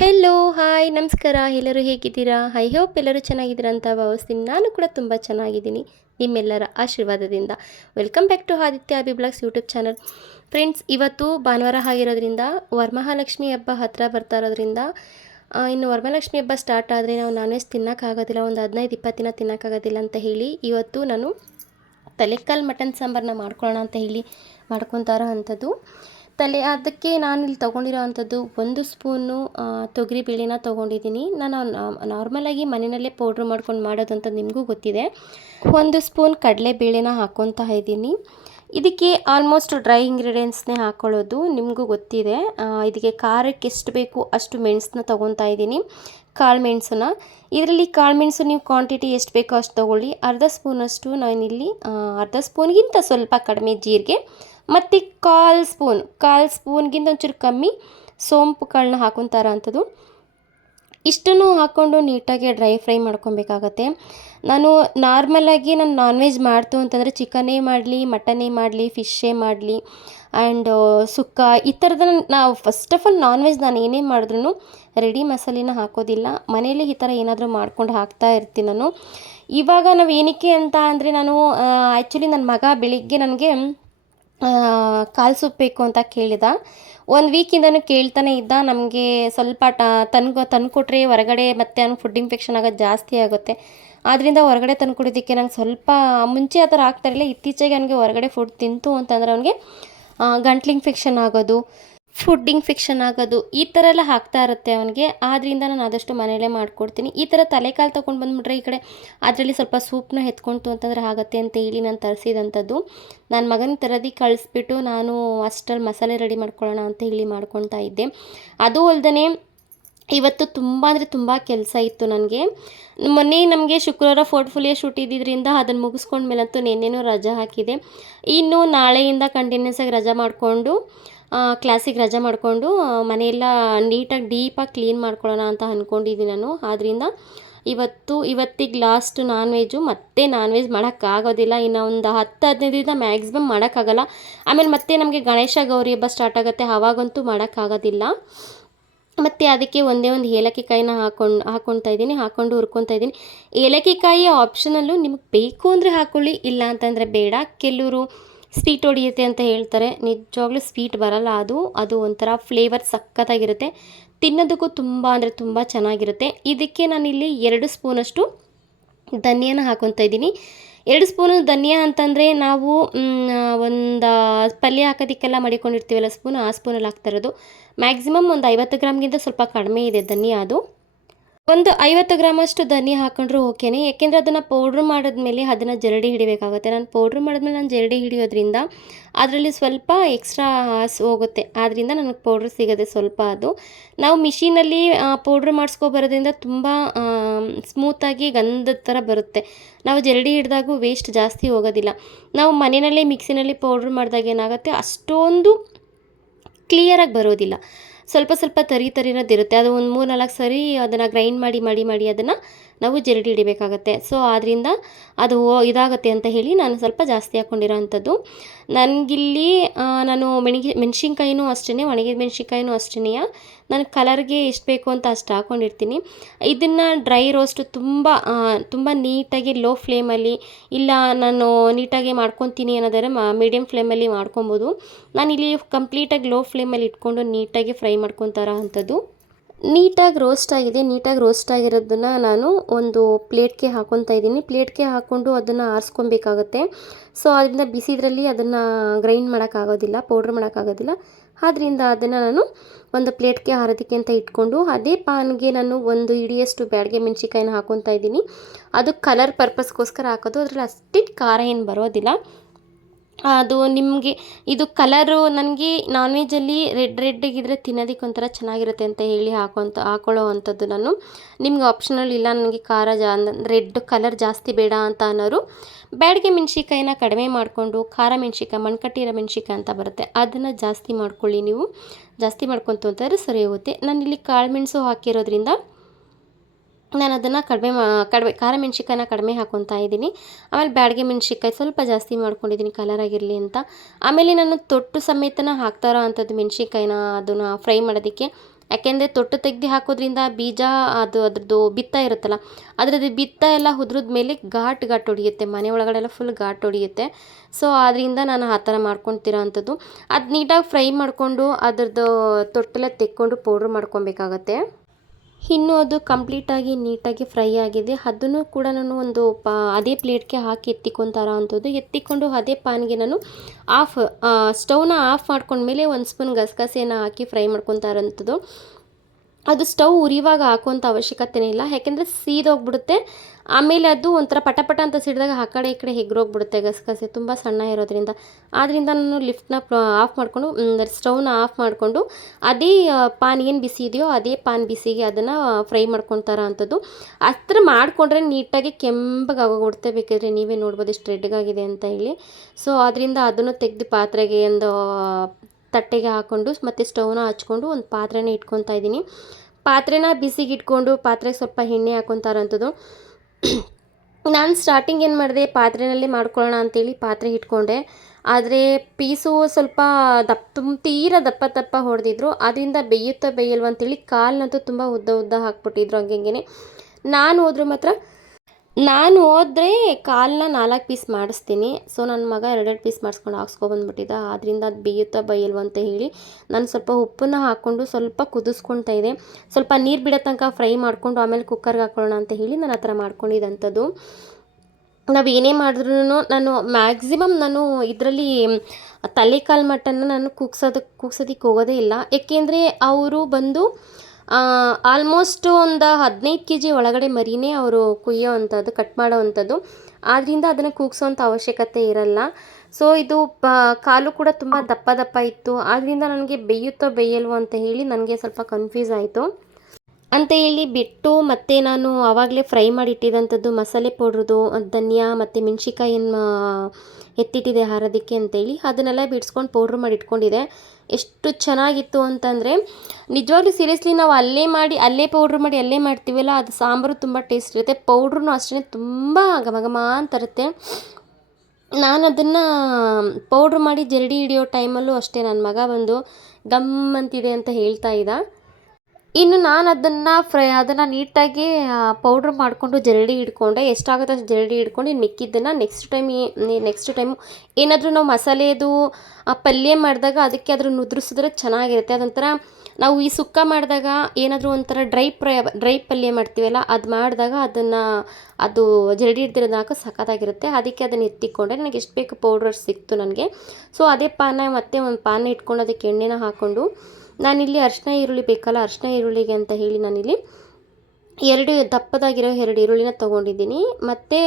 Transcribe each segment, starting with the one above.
Hello hi ನಮಸ್ಕಾರ. ಎಲ್ಲರೂ ಹೇಗಿದ್ದೀರಾ? ಐ ಹೋಪ್ ಎಲ್ಲರೂ ಚೆನ್ನಾಗಿದ್ದೀರಾ ಅಂತ ಭಾವಿಸ್ತೀನಿ. ನಾನು ಕೂಡ ತುಂಬ ಚೆನ್ನಾಗಿದ್ದೀನಿ ನಿಮ್ಮೆಲ್ಲರ ಆಶೀರ್ವಾದದಿಂದ. Welcome back to Aditya Abhi blogs YouTube channel. Friends, ಇವತ್ತು ಭಾನುವಾರ ಆಗಿರೋದ್ರಿಂದ ವರಮಹಾಲಕ್ಷ್ಮಿ ಹಬ್ಬ ಹತ್ತಿರ ಬರ್ತಾ ಇರೋದ್ರಿಂದ ಇನ್ನು ವರಮಹಾಲಕ್ಷ್ಮಿ ಹಬ್ಬ ಸ್ಟಾರ್ಟ್ ಆದರೆ ನಾವು ನಾನ್ ವೆಜ್ ತಿನ್ನೋಕ್ಕಾಗೋದಿಲ್ಲ, ಒಂದು 15-20 ದಿನ ತಿನ್ನೋಕ್ಕಾಗೋದಿಲ್ಲ ಅಂತ ಹೇಳಿ ಇವತ್ತು ನಾನು ತಲೆಕಾಲು ಮಟನ್ ಸಾಂಬಾರನ್ನ ಮಾಡ್ಕೊಳ್ಳೋಣ ಅಂತ ಹೇಳಿ ಮಾಡ್ಕೊತಾ ಇರೋ ಅಂಥದ್ದು. ಅದಕ್ಕೆ ನಾನಿಲ್ಲಿ ತೊಗೊಂಡಿರೋ ಅಂಥದ್ದು 1 ಸ್ಪೂನು ತೊಗರಿಬೇಳೆನ ತೊಗೊಂಡಿದ್ದೀನಿ. ನಾನು ನಾರ್ಮಲಾಗಿ ಮನೆಯಲ್ಲೇ ಪೌಡ್ರ್ ಮಾಡ್ಕೊಂಡು ಮಾಡೋದಂತ ನಿಮಗೂ ಗೊತ್ತಿದೆ. 1 ಸ್ಪೂನ್ ಕಡಲೆಬೇಳೆನ ಹಾಕ್ಕೊತಾ ಇದ್ದೀನಿ. ಇದಕ್ಕೆ ಆಲ್ಮೋಸ್ಟ್ ಡ್ರೈ ಇಂಗ್ರೀಡಿಯೆಂಟ್ಸ್ನೇ ಹಾಕ್ಕೊಳ್ಳೋದು, ನಿಮಗೂ ಗೊತ್ತಿದೆ. ಇದಕ್ಕೆ ಖಾರಕ್ಕೆ ಎಷ್ಟು ಬೇಕು ಅಷ್ಟು ಮೆಣಸನ್ನ ತೊಗೊತಾ ಇದ್ದೀನಿ, ಕಾಳು ಮೆಣಸನ್ನ. ಇದರಲ್ಲಿ ಕಾಳು ಮೆಣಸು ನೀವು ಕ್ವಾಂಟಿಟಿ ಎಷ್ಟು ಬೇಕೋ ಅಷ್ಟು ತೊಗೊಳ್ಳಿ. ಅರ್ಧ ಸ್ಪೂನಷ್ಟು ನಾನಿಲ್ಲಿ ಅರ್ಧ ಸ್ಪೂನ್ಗಿಂತ ಸ್ವಲ್ಪ ಕಡಿಮೆ ಜೀರಿಗೆ ಮತ್ತು ಕಾಲು ಸ್ಪೂನ್ಗಿಂತ ಒಂಚೂರು ಕಮ್ಮಿ ಸೋಂಪು ಕಾಳನ್ನ ಹಾಕೊತಾರ ಅಂಥದ್ದು. ಇಷ್ಟನ್ನು ಹಾಕ್ಕೊಂಡು ನೀಟಾಗಿ ಡ್ರೈ ಫ್ರೈ ಮಾಡ್ಕೊಬೇಕಾಗತ್ತೆ. ನಾನು ನಾರ್ಮಲಾಗಿ ನಾನ್ ವೆಜ್ ಮಾಡ್ತು ಅಂತಂದರೆ ಚಿಕನ್ನೇ ಮಾಡಲಿ, ಮಟನ್ನೇ ಮಾಡಲಿ, ಫಿಶ್ಶೇ ಮಾಡಲಿ ಆ್ಯಂಡ್ ಸುಕ್ಕ ಈ ಥರದನ್ನ ನಾವು first of all non veg ನಾನು ಏನೇ ಮಾಡಿದ್ರೂ ರೆಡಿ ಮಸಾಲೆನ ಹಾಕೋದಿಲ್ಲ. ಮನೇಲಿ ಈ ಥರ ಏನಾದರೂ ಮಾಡ್ಕೊಂಡು ಹಾಕ್ತಾ ಇರ್ತೀನಿ ನಾನು. ಇವಾಗ ನಾವು ಏನಕ್ಕೆ ಅಂತ ಅಂದರೆ ನಾನು ಆ್ಯಕ್ಚುಲಿ ನನ್ನ ಮಗ ಬೆಳಿಗ್ಗೆ ನನಗೆ ಕಾಲು ಸೂಪ್ ಬೇಕು ಅಂತ ಕೇಳಿದ. 1 ವೀಕಿಂದನೂ ಕೇಳ್ತಾನೆ ಇದ್ದ. ನಮಗೆ ಸ್ವಲ್ಪ ತಂದುಕೊಟ್ರೆ ಹೊರಗಡೆ ಮತ್ತೆ ಅವ್ನಿಗೆ ಫುಡ್ ಇನ್ಫೆಕ್ಷನ್ ಆಗೋದು ಜಾಸ್ತಿ ಆಗುತ್ತೆ. ಆದ್ದರಿಂದ ಹೊರಗಡೆ ತಂದುಕೊಡೋದಕ್ಕೆ ನಂಗೆ ಸ್ವಲ್ಪ ಮುಂಚೆ ಆ ಥರ ಆಗ್ತಾಯಿರಲಿಲ್ಲ. ಇತ್ತೀಚೆಗೆ ನನಗೆ ಹೊರಗಡೆ ಫುಡ್ ತಿಂತು ಅಂತಂದರೆ ಅವನಿಗೆ ಗಂಟ್ಲು ಇನ್ಫೆಕ್ಷನ್ ಆಗೋದು ಈ ಥರ ಎಲ್ಲ ಆಗ್ತಾ ಇರುತ್ತೆ ಅವನಿಗೆ. ಆದ್ದರಿಂದ ನಾನು ಆದಷ್ಟು ಮನೆಯಲ್ಲೇ ಮಾಡಿಕೊಡ್ತೀನಿ. ಈ ಥರ ತಲೆಕಾಲು ತೊಗೊಂಡು ಬಂದುಬಿಟ್ರೆ ಈ ಕಡೆ ಅದರಲ್ಲಿ ಸ್ವಲ್ಪ ಸೂಪ್ನ ಎತ್ಕೊಂತು ಅಂತಂದರೆ ಆಗುತ್ತೆ ಅಂತ ಹೇಳಿ ನಾನು ತರಿಸಿದಂಥದ್ದು. ನನ್ನ ಮಗನ ತರದಿ ಕಳಿಸ್ಬಿಟ್ಟು ನಾನು ಅಷ್ಟರಲ್ಲಿ ಮಸಾಲೆ ರೆಡಿ ಮಾಡ್ಕೊಳ್ಳೋಣ ಅಂತ ಹೇಳಿ ಮಾಡ್ಕೊತಾ ಇದ್ದೆ. ಅದು ಅಲ್ಲದೆ ಇವತ್ತು ತುಂಬ ಅಂದರೆ ತುಂಬ ಕೆಲಸ ಇತ್ತು ನನಗೆ. ಮೊನ್ನೆ ನಮಗೆ ಶುಕ್ರವಾರ ಪೋರ್ಟ್ಫೋಲಿಯೋ ಶೂಟ್ ಇದ್ದಿದ್ದರಿಂದ ಅದನ್ನು ಮುಗಿಸ್ಕೊಂಡ ಮೇಲಂತೂ ನಿನ್ನೆನೂ ರಜಾ ಹಾಕಿದೆ. ಇನ್ನು ನಾಳೆಯಿಂದ ಕಂಟಿನ್ಯೂಸ್ ಆಗಿ ರಜಾ ಮಾಡಿಕೊಂಡು ಕ್ಲಾಸಿಗೆ ರಜಾ ಮಾಡಿಕೊಂಡು ಮನೆಯೆಲ್ಲ ನೀಟಾಗಿ ಡೀಪಾಗಿ ಕ್ಲೀನ್ ಮಾಡ್ಕೊಳ್ಳೋಣ ಅಂತ ಅಂದ್ಕೊಂಡಿದ್ದೀನಿ ನಾನು. ಆದ್ದರಿಂದ ಇವತ್ತಿಗೆ ಲಾಸ್ಟ್ ನಾನ್ ವೆಜ್ಜು. ಮತ್ತೆ ನಾನ್ ವೆಜ್ ಮಾಡೋಕ್ಕಾಗೋದಿಲ್ಲ. ಇನ್ನು ಒಂದು 10-15 ದಿನ ಮ್ಯಾಕ್ಸಿಮಮ್ ಮಾಡೋಕ್ಕಾಗಲ್ಲ. ಆಮೇಲೆ ಮತ್ತೆ ನಮಗೆ ಗಣೇಶ ಗೌರಿ ಹಬ್ಬ ಸ್ಟಾರ್ಟ್ ಆಗುತ್ತೆ, ಆವಾಗಂತೂ ಮಾಡೋಕ್ಕಾಗೋದಿಲ್ಲ. ಮತ್ತು ಅದಕ್ಕೆ ಒಂದೇ ಒಂದು ಏಲಕ್ಕಿ ಕಾಯಿನ ಹಾಕ್ಕೊತಾ ಇದ್ದೀನಿ, ಹಾಕ್ಕೊಂಡು ಹುರ್ಕೊತಾ ಇದ್ದೀನಿ. ಏಲಕ್ಕಿ ಕಾಯಿ ಆಪ್ಷನಲ್ಲು, ನಿಮಗೆ ಬೇಕು ಅಂದರೆ ಹಾಕ್ಕೊಳ್ಳಿ, ಇಲ್ಲ ಅಂತಂದರೆ ಬೇಡ. ಕೆಲವರು ಸ್ವೀಟ್ ಹೊಡಿಯುತ್ತೆ ಅಂತ ಹೇಳ್ತಾರೆ. ನಿಜವಾಗ್ಲೂ ಸ್ವೀಟ್ ಬರಲ್ಲ. ಅದು ಒಂಥರ ಫ್ಲೇವರ್ ಸಖತ್ತಾಗಿರುತ್ತೆ, ತಿನ್ನೋದಕ್ಕೂ ತುಂಬ ಅಂದರೆ ತುಂಬ ಚೆನ್ನಾಗಿರುತ್ತೆ. ಇದಕ್ಕೆ ನಾನಿಲ್ಲಿ 2 ಸ್ಪೂನಷ್ಟು ಧನಿಯಾನ ಹಾಕ್ಕೊತಾ ಇದ್ದೀನಿ. 2 ಸ್ಪೂನು ಧನಿಯಾ ಅಂತಂದರೆ ನಾವು ಒಂದು ಪಲ್ಯ ಹಾಕೋದಕ್ಕೆಲ್ಲ ಮಡಿಕೊಂಡಿರ್ತೀವಲ್ಲ ಸ್ಪೂನು, ಆ ಸ್ಪೂನಲ್ಲಿ ಹಾಕ್ತಾ ಇರೋದು. ಮ್ಯಾಕ್ಸಿಮಮ್ ಒಂದು 50 ಗ್ರಾಮ್ಗಿಂತ ಸ್ವಲ್ಪ ಕಡಿಮೆ ಇದೆ ಧನಿಯಾ. ಅದು ಒಂದು 50 ಗ್ರಾಮಷ್ಟು ಧನಿಯಾ ಹಾಕೊಂಡ್ರೂ ಓಕೆನೇ. ಯಾಕೆಂದರೆ ಅದನ್ನು ಪೌಡ್ರ್ ಮಾಡಿದ್ಮೇಲೆ ಅದನ್ನು ಜರಡಿ ಹಿಡಿಬೇಕಾಗುತ್ತೆ. ನಾನು ಪೌಡ್ರ್ ಮಾಡಿದ್ಮೇಲೆ ನಾನು ಜರಡಿ ಹಿಡಿಯೋದ್ರಿಂದ ಅದರಲ್ಲಿ ಸ್ವಲ್ಪ ಎಕ್ಸ್ಟ್ರಾ ಹೋಗುತ್ತೆ. ಆದ್ದರಿಂದ ನನಗೆ ಪೌಡ್ರ್ ಸಿಗೋದೆ ಸ್ವಲ್ಪ. ಅದು ನಾವು ಮಿಷಿನಲ್ಲಿ ಪೌಡ್ರ್ ಮಾಡಿಸ್ಕೊಬರೋದ್ರಿಂದ ತುಂಬ ಸ್ಮೂತಾಗಿ ಗಂಧದ ಥರ ಬರುತ್ತೆ. ನಾವು ಜರಡಿ ಹಿಡಿದಾಗೂ ವೇಸ್ಟ್ ಜಾಸ್ತಿ ಹೋಗೋದಿಲ್ಲ. ನಾವು ಮನೆಯಲ್ಲೇ ಮಿಕ್ಸಿನಲ್ಲಿ ಪೌಡ್ರ್ ಮಾಡಿದಾಗ ಏನಾಗುತ್ತೆ, ಅಷ್ಟೊಂದು ಕ್ಲಿಯರಾಗಿ ಬರೋದಿಲ್ಲ. ಸ್ವಲ್ಪ ತರಿನದಿರುತ್ತೆ. ಅದು ಒಂದು 3-4 ಸರಿ ಅದನ್ನು ಗ್ರೈಂಡ್ ಮಾಡಿ ಅದನ್ನು ನಾವು ಜರಡಿ ಹಿಡಿಬೇಕಾಗತ್ತೆ. ಸೊ ಆದ್ದರಿಂದ ಅದು ಇದಾಗುತ್ತೆ ಅಂತ ಹೇಳಿ ನಾನು ಸ್ವಲ್ಪ ಜಾಸ್ತಿ ಹಾಕ್ಕೊಂಡಿರೋ ಅಂಥದ್ದು. ನನಗಿಲ್ಲಿ ನಾನು ಮೆಣಸಿನ್ಕಾಯಿನೂ ಅಷ್ಟೇ, ಒಣಗಿದ ಮೆಣಸಿನ್ಕಾಯಿನೂ ಅಷ್ಟೇ. ನಾನು ಕಲರ್ಗೆ ಎಷ್ಟು ಬೇಕು ಅಂತ ಅಷ್ಟು ಹಾಕ್ಕೊಂಡಿರ್ತೀನಿ. ಇದನ್ನು ಡ್ರೈ ರೋಸ್ಟ್ ತುಂಬ ನೀಟಾಗಿ ಲೋ ಫ್ಲೇಮಲ್ಲಿ, ಇಲ್ಲ ನಾನು ನೀಟಾಗಿ ಮಾಡ್ಕೊತೀನಿ ಅನ್ನೋದಾದ್ರೆ ಮೀಡಿಯಮ್ ಫ್ಲೇಮಲ್ಲಿ ಮಾಡ್ಕೊಬೋದು. ನಾನಿಲ್ಲಿ ಕಂಪ್ಲೀಟಾಗಿ ಲೋ ಫ್ಲೇಮಲ್ಲಿ ಇಟ್ಕೊಂಡು ನೀಟಾಗಿ ಫ್ರೈ ಮಾಡ್ಕೊತಾರ ಅಂಥದ್ದು. ನೀಟಾಗಿ ರೋಸ್ಟ್ ಆಗಿರೋದನ್ನು ನಾನು ಒಂದು ಪ್ಲೇಟ್ಗೆ ಹಾಕ್ಕೊತಾ ಇದ್ದೀನಿ. ಪ್ಲೇಟ್ಗೆ ಹಾಕ್ಕೊಂಡು ಅದನ್ನು ಆರಿಸ್ಕೊಬೇಕಾಗತ್ತೆ. ಸೊ ಅದರಿಂದ ಬಿಸಿದ್ರಲ್ಲಿ ಅದನ್ನು ಗ್ರೈಂಡ್ ಮಾಡೋಕ್ಕಾಗೋದಿಲ್ಲ, ಪೌಡ್ರ್ ಮಾಡೋಕ್ಕಾಗೋದಿಲ್ಲ. ಆದ್ದರಿಂದ ಅದನ್ನು ನಾನು ಒಂದು ಪ್ಲೇಟ್ಗೆ ಹಾರೋದಕ್ಕೆ ಅಂತ ಇಟ್ಕೊಂಡು ಅದೇ ಪಾನ್ಗೆ ನಾನು ಒಂದು ಹಿಡಿಯಷ್ಟು ಬ್ಯಾಡಗೆ ಮೆಣಸಿನ್ಕಾಯಿನ ಹಾಕ್ಕೊತಾ ಇದ್ದೀನಿ. ಅದು ಕಲರ್ ಪರ್ಪಸ್ಗೋಸ್ಕರ ಹಾಕೋದು, ಅದರಲ್ಲಿ ಅಷ್ಟಿಟ್ಟು ಖಾರ ಏನು ಬರೋದಿಲ್ಲ. ಅದು ನಿಮಗೆ ಇದು ಕಲರು ನನಗೆ ನಾನ್ ವೆಜ್ಜಲ್ಲಿ ರೆಡ್ಗಿದ್ರೆ ತಿನ್ನೋದಕ್ಕೆ ಒಂಥರ ಚೆನ್ನಾಗಿರುತ್ತೆ ಅಂತ ಹೇಳಿ ಹಾಕೊಳ್ಳೋ ಅಂಥದ್ದು ನಾನು. ನಿಮ್ಗೆ ಆಪ್ಷನಲ್ ಇಲ್ಲ ನನಗೆ ರೆಡ್ ಕಲರ್ ಜಾಸ್ತಿ ಬೇಡ ಅಂತ ಅನ್ನೋರು ಬ್ಯಾಡಗೆ ಮೆಣಸಿನ್ಕಾಯಿನ ಕಡಿಮೆ ಮಾಡಿಕೊಂಡು ಖಾರ ಮೆಣಸಿನ್ಕಾಯಿ, ಮಣ್ಕಟ್ಟಿರೋ ಮೆಣಸಿನ್ಕಾಯಿ ಅಂತ ಬರುತ್ತೆ, ಅದನ್ನು ಜಾಸ್ತಿ ಮಾಡ್ಕೊಳ್ಳಿ. ನೀವು ಜಾಸ್ತಿ ಮಾಡ್ಕೊತು ಅಂತಂದರೆ ಸರಿ ಹೋಗುತ್ತೆ. ನಾನಿಲ್ಲಿ ಕಾಳು ಮೆಣಸು ಹಾಕಿರೋದ್ರಿಂದ ನಾನು ಅದನ್ನು ಖಾರ ಮೆಣಸಿನ್ಕಾಯಿನ ಕಡಿಮೆ ಹಾಕ್ಕೊತಾ ಇದ್ದೀನಿ. ಆಮೇಲೆ ಬ್ಯಾಡಗೆ ಮೆಣಸಿನ್ಕಾಯಿ ಸ್ವಲ್ಪ ಜಾಸ್ತಿ ಮಾಡ್ಕೊಂಡಿದ್ದೀನಿ ಕಲರ್ ಆಗಿರಲಿ ಅಂತ. ಆಮೇಲೆ ನಾನು ತೊಟ್ಟು ಸಮೇತನ ಹಾಕ್ತಾ ಇರೋ ಅಂಥದ್ದು ಮೆಣಸಿನ್ಕಾಯಿನ ಅದನ್ನು ಫ್ರೈ ಮಾಡೋದಕ್ಕೆ ಯಾಕೆಂದರೆ ತೊಟ್ಟು ತೆಗ್ದು ಹಾಕೋದ್ರಿಂದ ಬೀಜ ಅದ್ರದ್ದು ಬಿತ್ತ ಇರುತ್ತಲ್ಲ, ಅದರದ್ದು ಬಿತ್ತ ಎಲ್ಲ ಉದ್ರಿದ ಮೇಲೆ ಘಾಟ್ ಹೊಡಿಯುತ್ತೆ, ಮನೆ ಒಳಗಡೆ ಎಲ್ಲ ಫುಲ್ ಘಾಟ್ ಹೊಡಿಯುತ್ತೆ. ಸೊ ಆದ್ದರಿಂದ ನಾನು ಆ ಥರ ಮಾಡ್ಕೊತಿರೋ ಅಂಥದ್ದು. ಅದು ನೀಟಾಗಿ ಫ್ರೈ ಮಾಡಿಕೊಂಡು ಅದರದ್ದು ತೊಟ್ಟೆಲ್ಲ ತೆಕ್ಕೊಂಡು ಪೌಡ್ರ್ ಮಾಡ್ಕೊಬೇಕಾಗತ್ತೆ. ಇನ್ನು ಅದು ಕಂಪ್ಲೀಟಾಗಿ ನೀಟಾಗಿ ಫ್ರೈ ಆಗಿದೆ. ಅದನ್ನು ಕೂಡ ನಾನು ಒಂದು ಅದೇ ಪ್ಲೇಟ್ಗೆ ಹಾಕಿ ಎತ್ತಿಕೊಂತಾರ ಅಂಥದ್ದು. ಎತ್ತಿಕೊಂಡು ಅದೇ ಪಾನ್ಗೆ ನಾನು ಸ್ಟವ್ನ ಆಫ್ ಮಾಡ್ಕೊಂಡ್ಮೇಲೆ ಒಂದು ಸ್ಪೂನ್ ಗಸಗಸೆಯನ್ನು ಹಾಕಿ ಫ್ರೈ ಮಾಡ್ಕೊತಾರಂಥದ್ದು. ಅದು ಸ್ಟವ್ ಉರಿಯುವಾಗ ಹಾಕುವಂಥ ಅವಶ್ಯಕತೆನೇ ಇಲ್ಲ, ಯಾಕೆಂದರೆ ಸೀದೋಗ್ಬಿಡುತ್ತೆ. ಆಮೇಲೆ ಅದು ಒಂಥರ ಪಟ ಅಂತ ಸಿಡಿದಾಗ ಆ ಕಡೆ ಈ ಕಡೆ ಹೆಗ್ರೋಗ್ಬಿಡುತ್ತೆ ಗಸಗಸೆ ತುಂಬ ಸಣ್ಣ ಇರೋದ್ರಿಂದ. ಆದ್ದರಿಂದ ನಾನು ಲಿಫ್ಟ್ನ ಆಫ್ ಮಾಡಿಕೊಂಡು ಸ್ಟವ್ನ ಆಫ್ ಮಾಡಿಕೊಂಡು ಅದೇ ಪಾನ್ ಏನು ಬಿಸಿ ಇದೆಯೋ ಅದೇ ಪಾನ್ ಬಿಸಿಗೆ ಅದನ್ನು ಫ್ರೈ ಮಾಡ್ಕೊತಾರ ಅಂಥದ್ದು. ಆ ಥರ ಮಾಡಿಕೊಂಡ್ರೆ ನೀಟಾಗಿ ಕೆಂಪಗೆ ಆಗೋಗ್ಬಿಡುತ್ತೆ. ಬೇಕಾದರೆ ನೀವೇ ನೋಡ್ಬೋದು ಎಷ್ಟು ರೆಡ್ಗಾಗಿದೆ ಅಂತ ಹೇಳಿ. ಸೊ ಅದರಿಂದ ಅದನ್ನು ತೆಗೆದು ಪಾತ್ರೆಗೆ ಒಂದು ತಟ್ಟೆಗೆ ಹಾಕ್ಕೊಂಡು ಮತ್ತು ಸ್ಟವ್ನ ಹಚ್ಕೊಂಡು ಒಂದು ಪಾತ್ರೆನ ಇಟ್ಕೊತಾ ಇದ್ದೀನಿ. ಪಾತ್ರೆನ ಬಿಸಿಗೆ ಇಟ್ಕೊಂಡು ಪಾತ್ರೆಗೆ ಸ್ವಲ್ಪ ಎಣ್ಣೆ ಹಾಕ್ಕೊತಾರಂಥದ್ದು. ನಾನು ಸ್ಟಾರ್ಟಿಂಗ್ ಏನು ಮಾಡಿದೆ, ಪಾತ್ರೆಯಲ್ಲಿ ಮಾಡ್ಕೊಳ್ಳೋಣ ಅಂತೇಳಿ ಪಾತ್ರೆ ಇಟ್ಕೊಂಡೆ. ಆದರೆ ಪೀಸು ಸ್ವಲ್ಪ ತೀರ ದಪ್ಪ ಹೊಡೆದಿದ್ರು. ಅದರಿಂದ ಬೇಯಲ್ವ ಅಂತೇಳಿ ಕಾಲನ್ನಂತೂ ತುಂಬ ಉದ್ದ ಹಾಕ್ಬಿಟ್ಟಿದ್ರು ಹಂಗೆ. ನಾನು ಹೋದರೆ ಕಾಲನ್ನ 4 ಪೀಸ್ ಮಾಡಿಸ್ತೀನಿ. ಸೊ ನನ್ನ ಮಗ 2 ಪೀಸ್ ಮಾಡಿಸ್ಕೊಂಡು ಹಾಕ್ಸ್ಕೊಬಂದ್ಬಿಟ್ಟಿದ್ದ. ಆದ್ದರಿಂದ ಅದು ಬೇಯಲ್ವ ಅಂತ ಹೇಳಿ ನಾನು ಸ್ವಲ್ಪ ಉಪ್ಪನ್ನು ಹಾಕ್ಕೊಂಡು ಸ್ವಲ್ಪ ಕುದಿಸ್ಕೊತಾ ಇದ್ದೆ. ಸ್ವಲ್ಪ ನೀರು ಬಿಡೋ ತನಕ ಫ್ರೈ ಮಾಡಿಕೊಂಡು ಆಮೇಲೆ ಕುಕ್ಕರ್ಗೆ ಹಾಕ್ಕೊಳ್ಳೋಣ ಅಂತ ಹೇಳಿ ನಾನು ಆ ಥರ ಮಾಡ್ಕೊಂಡಿದ್ದಂಥದ್ದು. ನಾವು ಏನೇ ಮಾಡಿದ್ರೂ ನಾನು ಮ್ಯಾಕ್ಸಿಮಮ್ ಇದರಲ್ಲಿ ತಲೆಕಾಲು ಮಟನ್ನ ನಾನು ಕೂಗ್ಸೋದಕ್ಕೆ ಹೋಗೋದೇ ಇಲ್ಲ. ಏಕೆಂದರೆ ಅವರು ಬಂದು ಆಲ್ಮೋಸ್ಟ್ ಒಂದು 15 kg ಒಳಗಡೆ ಮರಿನೇ ಅವರು ಕುಯ್ಯೋ ಅಂಥದ್ದು, ಕಟ್ ಮಾಡೋ ಅಂಥದ್ದು. ಆದ್ದರಿಂದ ಅದನ್ನು ಕೂಗ್ಸೋವಂಥ ಅವಶ್ಯಕತೆ ಇರಲ್ಲ. ಸೊ ಇದು ಕಾಲು ಕೂಡ ತುಂಬ ದಪ್ಪ ಇತ್ತು. ಆದ್ದರಿಂದ ನನಗೆ ಬೇಯಲ್ವೋ ಅಂತ ಹೇಳಿ ನನಗೆ ಸ್ವಲ್ಪ ಕನ್ಫ್ಯೂಸ್ ಆಯಿತು ಅಂತ ಹೇಳಿ ಬಿಟ್ಟು, ಮತ್ತು ನಾನು ಆವಾಗಲೇ ಫ್ರೈ ಮಾಡಿ ಇಟ್ಟಿದ್ದಂಥದ್ದು ಮಸಾಲೆ ಪೌಡ್ರದು ಧನಿಯಾ ಮತ್ತು ಮೆಣ್ಸಿಕಾಯನ್ನು ಎತ್ತಿಟ್ಟಿದೆ ಹಾರೋದಕ್ಕೆ ಅಂತೇಳಿ ಅದನ್ನೆಲ್ಲ ಬಿಡಿಸ್ಕೊಂಡು ಪೌಡ್ರ್ ಮಾಡಿ ಇಟ್ಕೊಂಡಿದ್ದೆ. ಎಷ್ಟು ಚೆನ್ನಾಗಿತ್ತು ಅಂತಂದರೆ ನಿಜವಾಗ್ಲೂ ಸೀರಿಯಸ್ಲಿ ನಾವು ಅಲ್ಲೇ ಪೌಡ್ರ್ ಮಾಡಿ ಅಲ್ಲೇ ಮಾಡ್ತೀವಲ್ಲ, ಅದು ಸಾಂಬಾರು ತುಂಬ ಟೇಸ್ಟ್ ಇರುತ್ತೆ. ಪೌಡ್ರೂ ಅಷ್ಟೇ ತುಂಬ ಘಮ ಅಂತಿರುತ್ತೆ. ನಾನು ಅದನ್ನು ಪೌಡ್ರ್ ಮಾಡಿ ಜರಡಿ ಹಿಡಿಯೋ ಟೈಮಲ್ಲೂ ಅಷ್ಟೇ ನನ್ನ ಮಗ ಬಂದು ಗಮ್ ಅಂತಿದೆ ಅಂತ ಹೇಳ್ತಾ ಇದ್ದ. ಇನ್ನು ನಾನು ಅದನ್ನು ನೀಟಾಗಿ ಪೌಡ್ರ್ ಮಾಡಿಕೊಂಡು ಜರಡಿ ಹಿಡ್ಕೊಂಡೆ. ಎಷ್ಟಾಗುತ್ತೆ ಅಷ್ಟು ಜರಡಿ ಹಿಡ್ಕೊಂಡು ಮಿಕ್ಕಿದ್ದನ್ನು ನೆಕ್ಸ್ಟ್ ಟೈಮು ಏನಾದರೂ ನಾವು ಮಸಾಲೆದು ಪಲ್ಯ ಮಾಡಿದಾಗ ಅದಕ್ಕೆ ಅದ್ರ ಉದುರಿಸಿದ್ರೆ ಚೆನ್ನಾಗಿರುತ್ತೆ. ಅದೊಂಥರ ನಾವು ಈ ಸುಕ್ಕ ಮಾಡಿದಾಗ ಏನಾದರೂ ಒಂಥರ ಡ್ರೈ ಪಲ್ಯ ಮಾಡ್ತೀವಲ್ಲ, ಅದು ಮಾಡಿದಾಗ ಅದು ಜರಡಿ ಹಿಡ್ದಿರೋದು ಹಾಕೋ ಸಖತ್ತಾಗಿರುತ್ತೆ. ಅದಕ್ಕೆ ಅದನ್ನು ಎತ್ತಿಕೊಂಡೆ. ನನಗೆ ಎಷ್ಟು ಬೇಕು ಪೌಡ್ರ್ ಸಿಕ್ತು ನನಗೆ. ಸೊ ಅದೇ ಮತ್ತೆ ಒಂದು ಪಾನ ಇಟ್ಕೊಂಡು ಅದಕ್ಕೆ ಎಣ್ಣೆನ ಹಾಕ್ಕೊಂಡು ನಾನಿಲ್ಲಿ ಅರಿಶಿನ ಈರುಳ್ಳಿ ಬೇಕಲ್ಲ, ಅರಿಶಿನ ಈರುಳ್ಳಿಗೆ ಅಂತ ಹೇಳಿ ನಾನಿಲ್ಲಿ 2 ದಪ್ಪದಾಗಿರೋ 2 ಈರುಳ್ಳಿನ ತೊಗೊಂಡಿದ್ದೀನಿ. ಮತ್ತು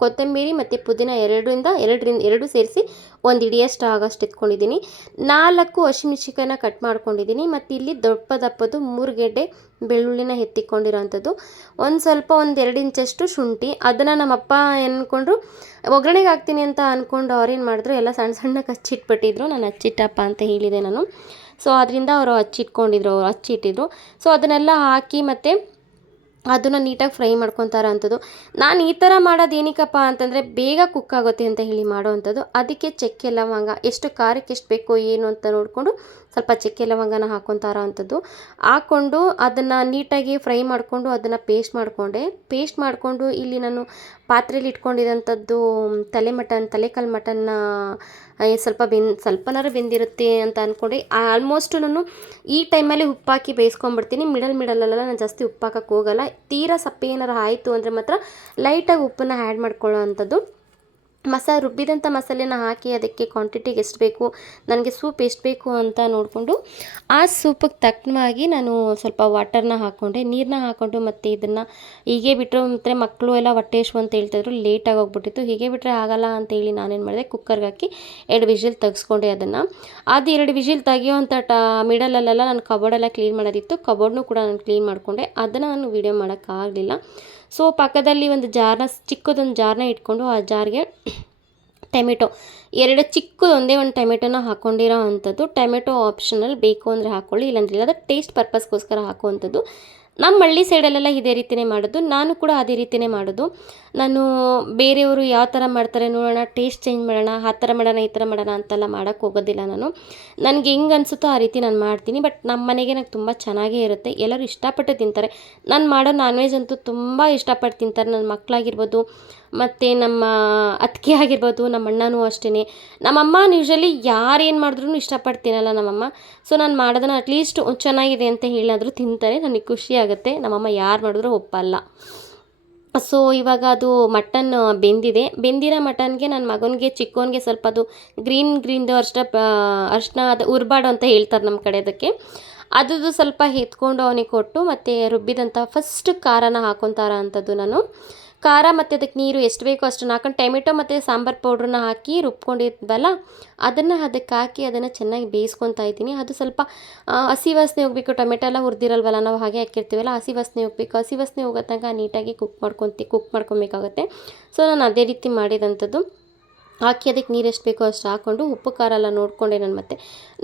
ಕೊತ್ತಂಬರಿ ಮತ್ತು ಪುದೀನ 2 ಸೇರಿಸಿ 1 ಹಿಡಿಯಷ್ಟು ಆಗೋಷ್ಟು ಎತ್ಕೊಂಡಿದ್ದೀನಿ. 4 ಹಸಿಮೆಣ್ಸಿಕಾಯಿನ ಕಟ್ ಮಾಡ್ಕೊಂಡಿದ್ದೀನಿ. ಮತ್ತು ಇಲ್ಲಿ ದಪ್ಪದು 3 ಗೆಡ್ಡೆ ಬೆಳ್ಳುಳ್ಳಿನ ಎತ್ತಿಕೊಂಡಿರೋಂಥದ್ದು. ಒಂದು 2 ಇಂಚಷ್ಟು ಶುಂಠಿ. ಅದನ್ನು ನಮ್ಮಪ್ಪ ಅಂದ್ಕೊಂಡ್ರು ಒಗ್ಗರಣೆಗೆ ಹಾಕ್ತೀನಿ ಅಂತ ಅಂದ್ಕೊಂಡು ಅವ್ರೇನು ಮಾಡಿದ್ರು, ಎಲ್ಲ ಸಣ್ಣ ಹಚ್ಚಿಟ್ಬಿಟ್ಟಿದ್ರು. ನಾನು ಹಚ್ಚಿಟ್ಟಪ್ಪ ಅಂತ ಹೇಳಿದೆ ನಾನು. ಸೊ ಅದರಿಂದ ಅವರು ಹಚ್ಚಿಟ್ಟಿದ್ರು. ಸೊ ಅದನ್ನೆಲ್ಲ ಹಾಕಿ ಮತ್ತು ಅದನ್ನು ನೀಟಾಗಿ ಫ್ರೈ ಮಾಡ್ಕೊತಾರ ಅಂಥದ್ದು. ನಾನು ಈ ಥರ ಮಾಡೋದು ಏನಕ್ಕಪ್ಪ ಅಂತಂದರೆ ಬೇಗ ಕುಕ್ ಆಗುತ್ತೆ ಅಂತ ಹೇಳಿ ಮಾಡೋ ಅಂಥದ್ದು. ಅದಕ್ಕೆ ಚಕ್ಕೆ ಲವಂಗ ಎಷ್ಟು ಖಾರಕ್ಕೆ ಎಷ್ಟು ಬೇಕೋ ಏನು ಅಂತ ನೋಡಿಕೊಂಡು ಸ್ವಲ್ಪ ಚಕ್ಕೆ ಲವಂಗನ ಹಾಕ್ಕೊತಾರ ಅಂಥದ್ದು. ಹಾಕ್ಕೊಂಡು ಅದನ್ನು ನೀಟಾಗಿ ಫ್ರೈ ಮಾಡಿಕೊಂಡು ಅದನ್ನು ಪೇಸ್ಟ್ ಮಾಡಿಕೊಂಡು ಇಲ್ಲಿ ನಾನು ಪಾತ್ರೆಯಲ್ಲಿ ಇಟ್ಕೊಂಡಿದ್ದಂಥದ್ದು ತಲೆಕಾಲು ಮಟನ್ನ ಸ್ವಲ್ಪನಾರು ಬೆಂದಿರುತ್ತೆ ಅಂತ ಅಂದ್ಕೊಂಡೆ. ಆಲ್ಮೋಸ್ಟ್ ನಾನು ಈ ಟೈಮಲ್ಲಿ ಉಪ್ಪಾಕಿ ಬೇಯಿಸ್ಕೊಂಡ್ಬಿಡ್ತೀನಿ. ಮಿಡಲಲ್ಲ ನಾನು ಜಾಸ್ತಿ ಉಪ್ಪು ಹಾಕೋಕ್ಕೆ ಹೋಗಲ್ಲ. ತೀರಾ ಸಪ್ಪೆ ಏನಾರು ಆಯಿತು ಅಂದರೆ ಮಾತ್ರ ಲೈಟಾಗಿ ಉಪ್ಪನ್ನು ಆ್ಯಡ್ ಮಾಡ್ಕೊಳ್ಳೋ ಅಂಥದ್ದು. ರುಬ್ಬಿದಂಥ ಮಸಾಲೆನ ಹಾಕಿ ಅದಕ್ಕೆ ಕ್ವಾಂಟಿಟಿಗೆ ಎಷ್ಟು ಬೇಕು, ನನಗೆ ಸೂಪ್ ಎಷ್ಟು ಬೇಕು ಅಂತ ನೋಡಿಕೊಂಡು ಆ ಸೂಪಿಗೆ ತಕ್ಕನಾಗಿ ನಾನು ಸ್ವಲ್ಪ ವಾಟರ್ನ ನೀರನ್ನ ಹಾಕ್ಕೊಂಡು ಮತ್ತು ಇದನ್ನು ಹೀಗೆ ಬಿಟ್ಟರು ಮತ್ತು ಮಕ್ಕಳು ಎಲ್ಲ ಹೊಟ್ಟೆ ಹಸಿವು ಅಂತ ಹೇಳ್ತಾಯಿದ್ರು. ಲೇಟಾಗಿ ಹೋಗ್ಬಿಟ್ಟಿತ್ತು. ಹೀಗೆ ಬಿಟ್ಟರೆ ಆಗಲ್ಲ ಅಂತೇಳಿ ನಾನೇನು ಮಾಡಿದೆ, ಕುಕ್ಕರ್ಗೆ ಹಾಕಿ 2 ವಿಷಿಲ್ ತೆಗೆಸ್ಕೊಂಡೆ. ಅದು 2 ವಿಷಿಲ್ ತೆಗಿಯೋವಂಥ ಮಿಡಲಲ್ಲೆಲ್ಲ ನಾನು ಕಬೋರ್ಡೆಲ್ಲ ಕ್ಲೀನ್ ಮಾಡೋದಿತ್ತು. ಕಬೋರ್ಡ್ನೂ ಕೂಡ ನಾನು ಕ್ಲೀನ್ ಮಾಡಿಕೊಂಡೆ. ಅದನ್ನು ನಾನು ವೀಡಿಯೋ ಮಾಡೋಕ್ಕಾಗಲಿಲ್ಲ. ಸೊ ಪಕ್ಕದಲ್ಲಿ ಚಿಕ್ಕದೊಂದು ಜಾರ್ನ ಇಟ್ಕೊಂಡು ಆ ಜಾರ್ಗೆ ಟೊಮೆಟೊ 2 ಚಿಕ್ಕದು ಒಂದೇ ಒಂದು ಟೊಮೆಟೊನ ಹಾಕ್ಕೊಂಡಿರೋ ಅಂಥದ್ದು. ಟೊಮೆಟೊ ಆಪ್ಷನಲ್, ಬೇಕು ಅಂದರೆ ಹಾಕ್ಕೊಳ್ಳಿ, ಇಲ್ಲಾಂದ್ರೆ ಇಲ್ಲ. ಅದು ಟೇಸ್ಟ್ ಪರ್ಪಸ್ಗೋಸ್ಕರ ಹಾಕುವಂಥದ್ದು. ನಮ್ಮ ಹಳ್ಳಿ ಸೈಡಲ್ಲೆಲ್ಲ ಇದೇ ರೀತಿಯೇ ಮಾಡೋದು, ನಾನು ಕೂಡ ಅದೇ ರೀತಿಯೇ ಮಾಡೋದು. ನಾನು ಬೇರೆಯವರು ಯಾವ ಥರ ಮಾಡ್ತಾರೆ ನೋಡೋಣ, ಟೇಸ್ಟ್ ಚೇಂಜ್ ಮಾಡೋಣ, ಆ ಥರ ಮಾಡೋಣ ಈ ಥರ ಮಾಡೋಣ ಅಂತೆಲ್ಲ ಮಾಡೋಕ್ಕೆ ಹೋಗೋದಿಲ್ಲ ನಾನು. ನನಗೆ ಹೆಂಗೆ ಅನಿಸುತ್ತೋ ಆ ರೀತಿ ನಾನು ಮಾಡ್ತೀನಿ. ಬಟ್ ನಮ್ಮ ಮನೆಗೆ ನಂಗೆ ತುಂಬ ಚೆನ್ನಾಗೇ ಇರುತ್ತೆ, ಎಲ್ಲರೂ ಇಷ್ಟಪಟ್ಟು ತಿಂತಾರೆ. ನಾನು ಮಾಡೋ ನಾನ್ ವೆಜ್ ಅಂತೂ ತುಂಬ ಇಷ್ಟಪಟ್ಟು ತಿಂತಾರೆ, ನನ್ನ ಮಕ್ಕಳಾಗಿರ್ಬೋದು, ಮತ್ತು ನಮ್ಮ ಅತ್ತಿಗೆ ಆಗಿರ್ಬೋದು, ನಮ್ಮ ಅಣ್ಣನೂ ಅಷ್ಟೇ. ನಮ್ಮಮ್ಮ ಯೂಶ್ವಲಿ ಯಾರೇನು ಮಾಡಿದ್ರೂ ಇಷ್ಟಪಟ್ಟು ತಿನ್ನಲ್ಲ ನಮ್ಮಮ್ಮ. ಸೊ ನಾನು ಮಾಡೋದನ್ನ ಅಟ್ಲೀಸ್ಟ್ ಚೆನ್ನಾಗಿದೆ ಅಂತ ಹೇಳಾದರೂ ತಿಂತಾರೆ, ನನಗೆ ಖುಷಿ ಆಗುತ್ತೆ. ನಮ್ಮಮ್ಮ ಯಾರು ಮಾಡಿದ್ರೂ ಒಪ್ಪಲ್ಲ. ಸೊ ಇವಾಗ ಅದು ಮಟನ್ ಬೆಂದಿರೋ ಮಟನ್ಗೆ ನನ್ನ ಮಗನಿಗೆ ಚಿಕ್ಕವನಿಗೆ ಸ್ವಲ್ಪ ಅದು ಗ್ರೀನ್ದು ಅರಿಶಿನ ಅದು ಉರ್ಬಾಡು ಅಂತ ಹೇಳ್ತಾರೆ ನಮ್ಮ ಕಡೆ ಅದಕ್ಕೆ. ಅದು ಸ್ವಲ್ಪ ಎತ್ಕೊಂಡು ಅವನಿಗೆ ಕೊಟ್ಟು, ಮತ್ತು ರುಬ್ಬಿದಂಥ ಫಸ್ಟ್ ಖಾರನ ಹಾಕ್ಕೊತಾರ ಅಂಥದ್ದು ನಾನು. ಖಾರ ಮತ್ತು ಅದಕ್ಕೆ ನೀರು ಎಷ್ಟು ಬೇಕೋ ಅಷ್ಟನ್ನು ಹಾಕೊಂಡು, ಟೊಮೆಟೊ ಮತ್ತು ಸಾಂಬಾರು ಪೌಡ್ರನ್ನ ಹಾಕಿ ರುಬ್ಕೊಂಡಿದ್ವಲ್ಲ ಅದನ್ನು ಅದಕ್ಕೆ ಹಾಕಿ ಅದನ್ನು ಚೆನ್ನಾಗಿ ಬೇಯಿಸ್ಕೊತಾ ಇದ್ದೀನಿ. ಅದು ಸ್ವಲ್ಪ ಹಸಿ ವಾಸನೆ ಹೋಗಬೇಕು. ಟೊಮೆಟೊ ಎಲ್ಲ ಹುರಿದಿರಲ್ವಲ್ಲ, ನಾವು ಹಾಗೆ ಹಾಕಿರ್ತೀವಲ್ಲ, ಹಸಿ ವಾಸನೆ ಹೋಗಬೇಕು. ಹಸಿ ವಾಸನೆ ಹೋಗೋ ತನಕ ನೀಟಾಗಿ ಕುಕ್ ಮಾಡ್ಕೊಬೇಕಾಗತ್ತೆ. ಸೊ ನಾನು ಅದೇ ರೀತಿ ಮಾಡಿದಂಥದ್ದು. ಹಾಕಿ ಅದಕ್ಕೆ ನೀರು ಎಷ್ಟು ಬೇಕೋ ಅಷ್ಟು ಹಾಕ್ಕೊಂಡು, ಉಪ್ಪು ಖಾರ ಎಲ್ಲ ನೋಡಿಕೊಂಡೆ ನಾನು, ಮತ್ತೆ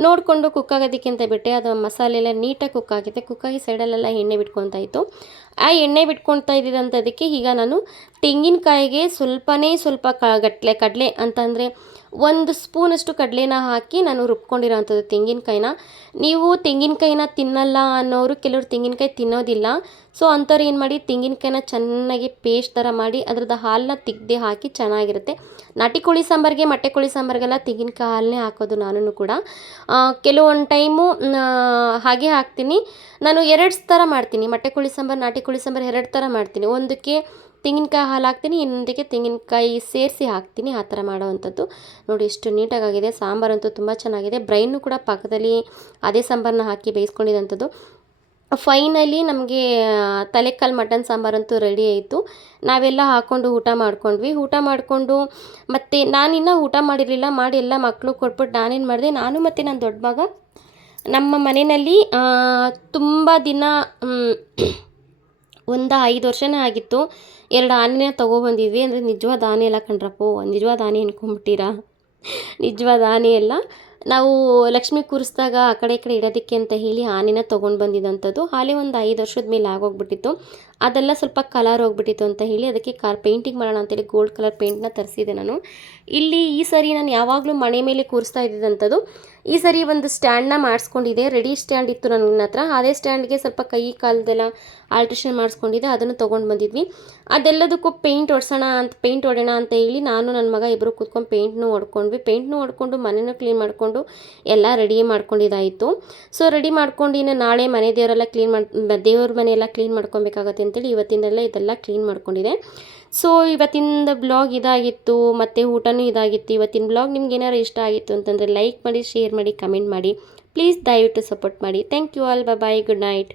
ನೋಡಿಕೊಂಡು ಕುಕ್ ಆಗೋದಕ್ಕೆ ಅಂತ ಬಿಟ್ಟೆ. ಅದು ಮಸಾಲೆ ಎಲ್ಲ ನೀಟಾಗಿ ಕುಕ್ಕಾಗಿ ಸೈಡಲ್ಲೆಲ್ಲ ಎಣ್ಣೆ ಬಿಟ್ಕೊತಾ ಇತ್ತು. ಆ ಎಣ್ಣೆ ಬಿಟ್ಕೊತಾ ಇದ್ದಿದ್ದಂಥದಕ್ಕೆ ಈಗ ನಾನು ತೆಂಗಿನಕಾಯಿಗೆ ಸ್ವಲ್ಪ ಕಡಲೆ ಅಂತಂದರೆ 1 ಸ್ಪೂನಷ್ಟು ಕಡಲೆನ ಹಾಕಿ ನಾನು ರುಬ್ಕೊಂಡಿರೋ ಅಂಥದ್ದು ತೆಂಗಿನಕಾಯಿನ. ನೀವು ತೆಂಗಿನಕಾಯಿನ ತಿನ್ನಲ್ಲ ಅನ್ನೋರು, ಕೆಲವರು ತೆಂಗಿನಕಾಯಿ ತಿನ್ನೋದಿಲ್ಲ. ಸೊ ಅಂಥವ್ರು ಏನು ಮಾಡಿ, ತೆಂಗಿನಕಾಯಿನ ಚೆನ್ನಾಗಿ ಪೇಸ್ಟ್ ಥರ ಮಾಡಿ ಅದರದ್ದು ಹಾಲನ್ನ ತೆಗ್ದು ಹಾಕಿ ಚೆನ್ನಾಗಿರುತ್ತೆ. ನಾಟಿ ಕೋಳಿ ಸಾಂಬಾರಿಗೆ, ಮೊಟ್ಟೆ ಕೋಳಿ ಸಾಂಬಾರಿಗೆಲ್ಲ ತೆಂಗಿನಕಾಯಿ ಹಾಲನ್ನೇ ಹಾಕೋದು ನಾನು ಕೂಡ. ಕೆಲವೊಂದು ಟೈಮು ಹಾಗೆ ಹಾಕ್ತೀನಿ. ನಾನು 2 ಥರ ಮಾಡ್ತೀನಿ, ಮೊಟ್ಟೆ ಕೋಳಿ ಸಾಂಬಾರು, ನಾಟಿ ಕೋಳಿ ಸಾಂಬಾರು 2 ಥರ ಮಾಡ್ತೀನಿ. ಒಂದಕ್ಕೆ ತೆಂಗಿನಕಾಯಿ ಹಾಲು ಹಾಕ್ತೀನಿ, ಇನ್ನೊಂದಕ್ಕೆ ತೆಂಗಿನಕಾಯಿ ಸೇರಿಸಿ ಹಾಕ್ತೀನಿ. ಆ ಥರ ಮಾಡೋವಂಥದ್ದು. ನೋಡಿ ಎಷ್ಟು ನೀಟಾಗಿದೆ. ಸಾಂಬಾರಂತೂ ತುಂಬ ಚೆನ್ನಾಗಿದೆ. ಬ್ರೈನು ಕೂಡ ಪಕ್ಕದಲ್ಲಿ ಅದೇ ಸಾಂಬಾರನ್ನ ಹಾಕಿ ಬೇಯಿಸ್ಕೊಂಡಿದ್ದಂಥದ್ದು. ಫೈನಲಿ ನಮಗೆ ತಲೆಕಾಲು ಮಟನ್ ಸಾಂಬಾರಂತೂ ರೆಡಿ ಆಯಿತು. ನಾವೆಲ್ಲ ಹಾಕ್ಕೊಂಡು ಊಟ ಮಾಡಿಕೊಂಡು ಮತ್ತು ನಾನಿನ್ನೂ ಊಟ ಮಾಡಿರಲಿಲ್ಲ. ಮಾಡಿ ಎಲ್ಲ ಮಕ್ಕಳು ಕೊಟ್ಬಿಟ್ಟು ನಾನೇನು ಮಾಡಿದೆ, ನಾನು ಮತ್ತು ನನ್ನ ದೊಡ್ಡ ಮಗ ನಮ್ಮ ಮನೆಯಲ್ಲಿ ತುಂಬ ದಿನ ಒಂದು 5 ವರ್ಷನೇ ಆಗಿತ್ತು, 2 ಆನೆನ ತೊಗೊಬಂದಿದ್ವಿ. ಅಂದರೆ ನಿಜವಾದ ಆನೆ ಎಲ್ಲ ಕಣ್ರಪ್ಪೋ, ನಿಜವಾದ ಆನೆ ಅನ್ಕೊಂಬಿಟ್ಟಿರಾ, ನಿಜವಾದ ಆನೆ ಎಲ್ಲ. ನಾವು ಲಕ್ಷ್ಮಿ ಕೂರಿಸಿದಾಗ ಆ ಕಡೆ ಈ ಕಡೆ ಇಡೋದಕ್ಕೆ ಅಂತ ಹೇಳಿ ಆನೆನ ತೊಗೊಂಡು ಬಂದಿದ್ದಂಥದ್ದು. ಹಾಲೆ ಒಂದು 5 ವರ್ಷದ ಮೇಲೆ ಆಗೋಗ್ಬಿಟ್ಟಿತ್ತು. ಅದೆಲ್ಲ ಸ್ವಲ್ಪ ಕಲರ್ ಹೋಗ್ಬಿಟ್ಟಿತ್ತು ಅಂತ ಹೇಳಿ ಅದಕ್ಕೆ ಪೇಂಟಿಂಗ್ ಮಾಡೋಣ ಅಂತೇಳಿ ಗೋಲ್ಡ್ ಕಲರ್ ಪೇಂಟ್ನ ತರಿಸಿದೆ ನಾನು. ಇಲ್ಲಿ ಈ ಸರಿ ನಾನು ಯಾವಾಗಲೂ ಮನೆ ಮೇಲೆ ಕೂರಿಸ್ತಾ ಇದ್ದಿದ್ದಂಥದ್ದು. ಈ ಸರಿ ಒಂದು ಸ್ಟ್ಯಾಂಡನ್ನ ಮಾಡಿಸ್ಕೊಂಡಿದ್ದೆ. ರೆಡಿ ಸ್ಟ್ಯಾಂಡ್ ಇತ್ತು ನನ್ನ ಹತ್ರ. ಅದೇ ಸ್ಟ್ಯಾಂಡ್ಗೆ ಸ್ವಲ್ಪ ಕೈ ಕಾಲದೆಲ್ಲ ಆಲ್ಟ್ರೇಷನ್ ಮಾಡಿಸ್ಕೊಂಡಿದ್ದೆ, ಅದನ್ನು ತೊಗೊಂಡು ಬಂದಿದ್ವಿ. ಅದೆಲ್ಲದಕ್ಕೂ ಪೇಂಟ್ ಹೊಡೆಯೋಣ ಅಂತ ಹೇಳಿ ನಾನು ನನ್ನ ಮಗ ಇಬ್ಬರು ಕೂತ್ಕೊಂಡು ಪೇಂಟ್ನೂ ಹೊಡ್ಕೊಂಡು ಮನೆಯೂ ಕ್ಲೀನ್ ಮಾಡಿಕೊಂಡು ಎಲ್ಲ ರೆಡಿ ಮಾಡ್ಕೊಂಡಿದ್ದಾಯಿತು. ಸೊ ರೆಡಿ ಮಾಡ್ಕೊಂಡು ಇನ್ನು ನಾಳೆ ಮನೆ ದೇವ್ರ ಮನೆಯೆಲ್ಲ ಕ್ಲೀನ್ ಮಾಡ್ಕೊಬೇಕಾಗತ್ತೆ ಅಂತೇಳಿ ಇವತ್ತಿಂದೆಲ್ಲ ಇದೆಲ್ಲ ಕ್ಲೀನ್ ಮಾಡ್ಕೊಂಡಿದೆ. ಸೊ ಇವತ್ತಿನ ಬ್ಲಾಗ್ ಇದಾಗಿತ್ತು, ಮತ್ತು ಊಟನೂ ಇದಾಗಿತ್ತು. ಇವತ್ತಿನ ಬ್ಲಾಗ್ ನಿಮ್ಗೆ ಏನಾರು ಇಷ್ಟ ಆಗಿತ್ತು ಅಂತಂದರೆ ಲೈಕ್ ಮಾಡಿ, ಶೇರ್ ಮಾಡಿ, ಕಮೆಂಟ್ ಮಾಡಿ. ಪ್ಲೀಸ್ ದಯವಿಟ್ಟು ಸಪೋರ್ಟ್ ಮಾಡಿ. Thank you all. Bye, good night.